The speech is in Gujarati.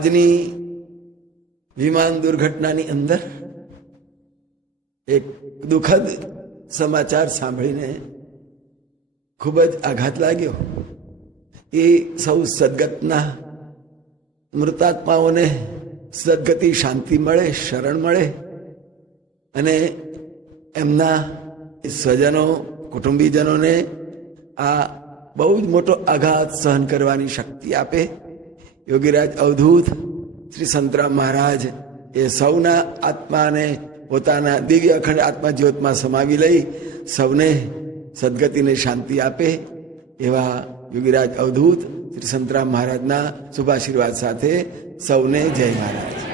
આજની વિમાન દુર્ઘટનાની અંદર એક દુઃખદ સમાચાર સાંભળીને ખૂબ જ આઘાત લાગ્યો. એ સૌ સદગતના મૃતાત્માઓને સદગતિ શાંતિ મળે, શરણ મળે અને એમના સ્વજનો કુટુંબીજનોને આ બહુ જ મોટો આઘાત સહન કરવાની શક્તિ આપે. યોગીરાજ અવધૂત શ્રી સંતરામ મહારાજ એ સૌના આત્માને પોતાના દિવ્ય અખંડ આત્મા જ્યોતમાં સમાવી લઈ સૌને સદગતિને શાંતિ આપે એવા યોગીરાજ અવધૂત શ્રી સંતરામ મહારાજના શુભાશીર્વાદ સાથે સૌને જય મહારાજ.